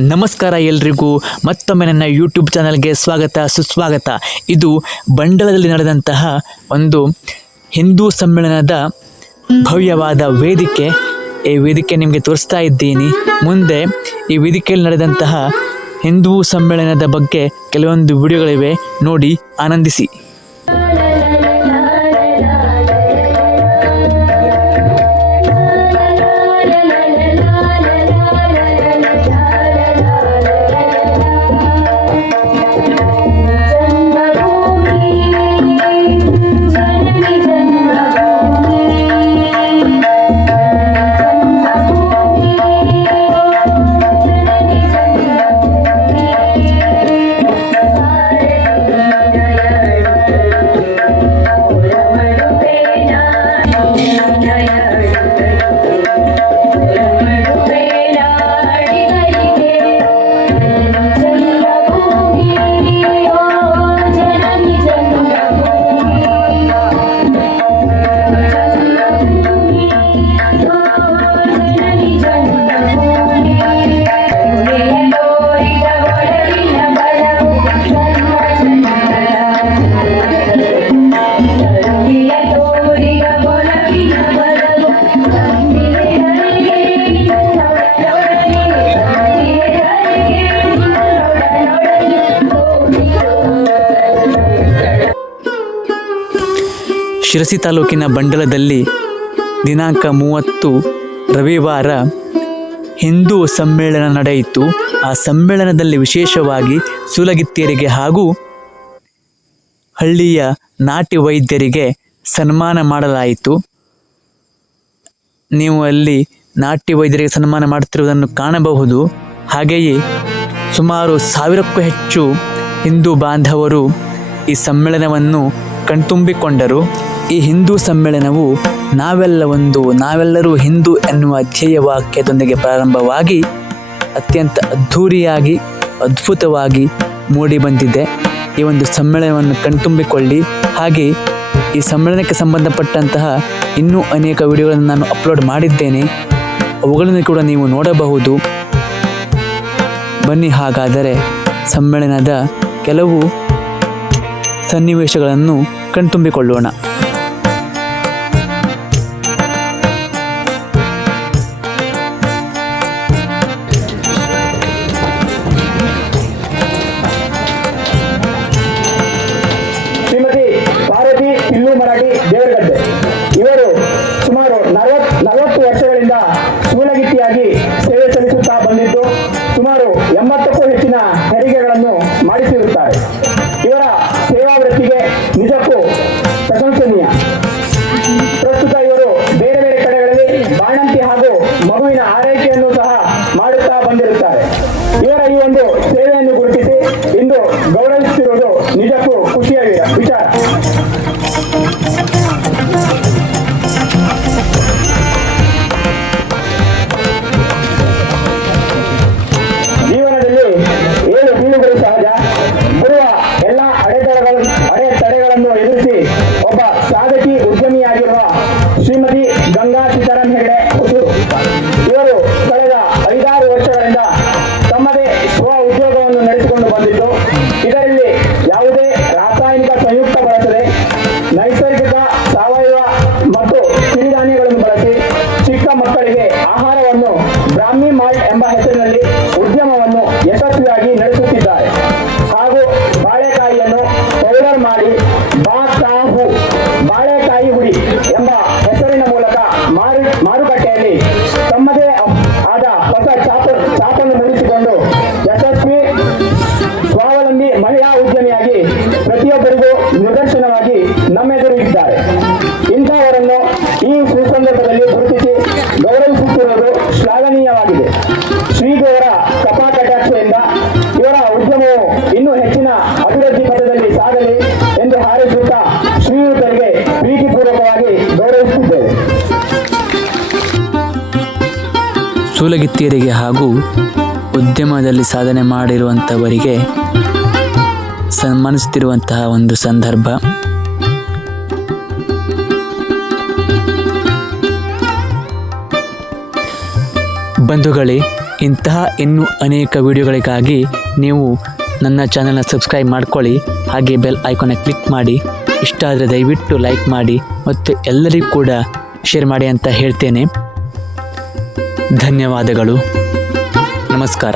ನಮಸ್ಕಾರ ಎಲ್ರಿಗೂ ಮತ್ತೊಮ್ಮೆ ನನ್ನ ಯೂಟ್ಯೂಬ್ ಚಾನಲ್ಗೆ ಸ್ವಾಗತ ಸುಸ್ವಾಗತ. ಇದು ಬಂಡಲದಲ್ಲಿ ನಡೆದಂತಹ ಒಂದು ಹಿಂದೂ ಸಮ್ಮೇಳನದ ಭವ್ಯವಾದ ವೇದಿಕೆ. ಈ ವೇದಿಕೆ ನಿಮಗೆ ತೋರಿಸ್ತಾ ಇದ್ದೀನಿ. ಮುಂದೆ ಈ ವೇದಿಕೆಯಲ್ಲಿ ನಡೆದಂತಹ ಹಿಂದೂ ಸಮ್ಮೇಳನದ ಬಗ್ಗೆ ಕೆಲವೊಂದು ವಿಡಿಯೋಗಳಿವೆ, ನೋಡಿ ಆನಂದಿಸಿ. ಶಿರಸಿ ತಾಲೂಕಿನ ಬಂಡಲದಲ್ಲಿ ದಿನಾಂಕ 30 ರವಿವಾರ ಹಿಂದೂ ಸಮ್ಮೇಳನ ನಡೆಯಿತು. ಆ ಸಮ್ಮೇಳನದಲ್ಲಿ ವಿಶೇಷವಾಗಿ ಸೂಲಗಿತ್ತಿಯರಿಗೆ ಹಾಗೂ ಹಳ್ಳಿಯ ನಾಟಿ ವೈದ್ಯರಿಗೆ ಸನ್ಮಾನ ಮಾಡಲಾಯಿತು. ನೀವು ಅಲ್ಲಿ ನಾಟಿ ವೈದ್ಯರಿಗೆ ಸನ್ಮಾನ ಮಾಡುತ್ತಿರುವುದನ್ನು ಕಾಣಬಹುದು. ಹಾಗೆಯೇ ಸುಮಾರು 1000ಕ್ಕೂ ಹೆಚ್ಚು ಹಿಂದೂ ಬಾಂಧವರು ಈ ಸಮ್ಮೇಳನವನ್ನು ಕಣ್ತುಂಬಿಕೊಂಡರು. ಈ ಹಿಂದೂ ಸಮ್ಮೇಳನವು ನಾವೆಲ್ಲರೂ ಹಿಂದೂ ಎನ್ನುವ ಧ್ಯೇಯ ವಾಕ್ಯದೊಂದಿಗೆ ಪ್ರಾರಂಭವಾಗಿ ಅತ್ಯಂತ ಅದ್ಧೂರಿಯಾಗಿ ಅದ್ಭುತವಾಗಿ ಮೂಡಿ ಬಂದಿದೆ. ಈ ಒಂದು ಸಮ್ಮೇಳನವನ್ನು ಕಣ್ತುಂಬಿಕೊಳ್ಳಿ. ಹಾಗೆ ಈ ಸಮ್ಮೇಳನಕ್ಕೆ ಸಂಬಂಧಪಟ್ಟಂತಹ ಇನ್ನೂ ಅನೇಕ ವಿಡಿಯೋಗಳನ್ನು ನಾನು ಅಪ್ಲೋಡ್ ಮಾಡಿದ್ದೇನೆ, ಅವುಗಳನ್ನು ಕೂಡ ನೀವು ನೋಡಬಹುದು. ಬನ್ನಿ ಹಾಗಾದರೆ ಸಮ್ಮೇಳನದ ಕೆಲವು ಸನ್ನಿವೇಶಗಳನ್ನು ಕಣ್ತುಂಬಿಕೊಳ್ಳೋಣ. ಶ್ರೀಮತಿ ಪಾರ್ವತಿ ಪಿಲ್ಲು ಮರಾಠಿ ದೇವರಗದ್ದೆ ಇವರು ಸುಮಾರು 40 ವರ್ಷಗಳಿಂದ ಸೂಲಗಿತ್ತಿಯಾಗಿ ಸೇವೆ ಸಲ್ಲಿಸುತ್ತಾ ಬಂದಿದ್ದು ಸುಮಾರು 80ಕ್ಕೂ ಹೆಚ್ಚಿನ ಹೆರಿಗೆಗಳನ್ನು ಮಾಡಿಸಿರುತ್ತಾರೆ. ಇವರ ಸೇವಾ ವೃತ್ತಿಗೆ ನಿಜಕ್ಕೂ ಪ್ರಶಂಸನೀಯ. ಪ್ರಸ್ತುತ ಇವರು ಬೇರೆ ಬೇರೆ ಕಡೆಗಳಲ್ಲಿ ಬಾಣಂತಿ ಹಾಗೂ ಮಗುವಿನ ಆರೈಕೆಯನ್ನು ಸಹ ಮಾಡುತ್ತಾ ಬಂದಿರುತ್ತಾರೆ. ಇವರ ಈ ಒಂದು ಸೇವೆಯನ್ನು ಗುರುತಿಸಿ ಇಂದು ಗೌರವಿಸುತ್ತಿರುವುದು ನಿಜಕ್ಕೂ ಖುಷಿಯ ವಿಚಾರ. ಜೀವನದಲ್ಲಿ 7 ಬೀಳುಗಳು ಸಹಜ. ಬರುವ ಎಲ್ಲ ಅಡೆತಡೆಗಳನ್ನು ಎದುರಿಸಿ ಒಬ್ಬ ಸಾಧಕಿ ಉದ್ಯಮಿಯಾಗಿರುವ ಶ್ರೀಮತಿ ಗಂಗಾ ಸೀತಾರಾಮ್ ಹೆಗಡೆ ಹೊಸೂರು ಇವರು ಕಳೆದ 5-6 ವರ್ಷಗಳಿಂದ ತಮ್ಮದೇ ಸ್ವ ಉದ್ಯೋಗವನ್ನು ನಡೆಸಿಕೊಂಡು ಬಂದಿದ್ದು ಇದರಲ್ಲಿ ಯಾವುದೇ ರಾಸಾಯನಿಕ ಸಂಯುಕ್ತ ಬಳಸದೆ ನೈಸರ್ಗಿಕ ಸಾವಯವ ಮತ್ತು ಸಿರಿಧಾನ್ಯಗಳನ್ನು ಬಳಸಿ ಚಿಕ್ಕ ಮಕ್ಕಳಿಗೆ ಆಹಾರವನ್ನು ಬ್ರಾಹ್ಮಿ ಮಾಲ್ಟ್ ಎಂಬ ಹೆಸರಿನಲ್ಲಿ ಉದ್ಯಮವನ್ನು ಯಶಸ್ವಿಯಾಗಿ ನಡೆಸುತ್ತಿದ್ದಾರೆ. ಹಾಗೂ ಬಾಳೆಕಾಯಿಯನ್ನು ಪೌಡರ್ ಮಾಡಿ ಬಾಳೆಕಾಯಿ ಹುಡಿ ಎಂಬ ಹೆಸರಿನ ಮೂಲಕ ಮಾರುಕಟ್ಟೆಯಲ್ಲಿ ತಮ್ಮದೇ ಆದ ಹೊಸ ಛಾಪನ್ನು ಮೂಡಿಸಿಕೊಂಡು ಯಶಸ್ವಿ ಸ್ವಾವಲಂಬಿ ಮಹಿಳಾ ಉದ್ಯಮಿಯಾಗಿ ಪ್ರತಿಯೊಬ್ಬರಿಗೂ ನಿದರ್ಶನವಾಗಿ ನಮ್ಮೆದುರು ಇದ್ದಾರೆ. ಇಂಥವರನ್ನು ಈ ಸುಸಂದರ್ಭದಲ್ಲಿ ಗುರುತಿಸಿ ಗೌರವಿಸುತ್ತಿರುವುದು ಶ್ಲಾಘನೀಯವಾಗಿದೆ. ಶ್ರೀದೇವರ ಕೃಪಾ ಕಟಾಕ್ಷೆಯಿಂದ ಇವರ ಉದ್ಯಮವು ಇನ್ನೂ ಹೆಚ್ಚಿನ ಅಭಿವೃದ್ಧಿ ಪಥದಲ್ಲಿ ಸಾಗಲಿ ಎಂದು ಹಾರೈಸುತ್ತಾ ಶ್ರೀಯುತರಿಗೆ ಪ್ರೀತಿಪೂರ್ವಕವಾಗಿ ಗೌರವಿಸುತ್ತಿದ್ದೇವೆ. ಸೂಲಗಿತ್ತಿಯರಿಗೆ ಹಾಗೂ ಉದ್ಯಮದಲ್ಲಿ ಸಾಧನೆ ಮಾಡಿರುವಂಥವರಿಗೆ ಸನ್ಮಾನಿಸುತ್ತಿರುವಂತಹ ಒಂದು ಸಂದರ್ಭ. ಬಂಧುಗಳೇ, ಇಂತಹ ಇನ್ನೂ ಅನೇಕ ವಿಡಿಯೋಗಳಿಗಾಗಿ ನೀವು ನನ್ನ ಚಾನಲ್ನ ಸಬ್ಸ್ಕ್ರೈಬ್ ಮಾಡ್ಕೊಳ್ಳಿ, ಹಾಗೆ ಬೆಲ್ ಐಕಾನ್ನ ಕ್ಲಿಕ್ ಮಾಡಿ. ಇಷ್ಟ ಆದರೆ ದಯವಿಟ್ಟು ಲೈಕ್ ಮಾಡಿ ಮತ್ತು ಎಲ್ಲರಿಗೂ ಕೂಡ ಶೇರ್ ಮಾಡಿ ಅಂತ ಹೇಳ್ತೇನೆ. ಧನ್ಯವಾದಗಳು. ನಮಸ್ಕಾರ.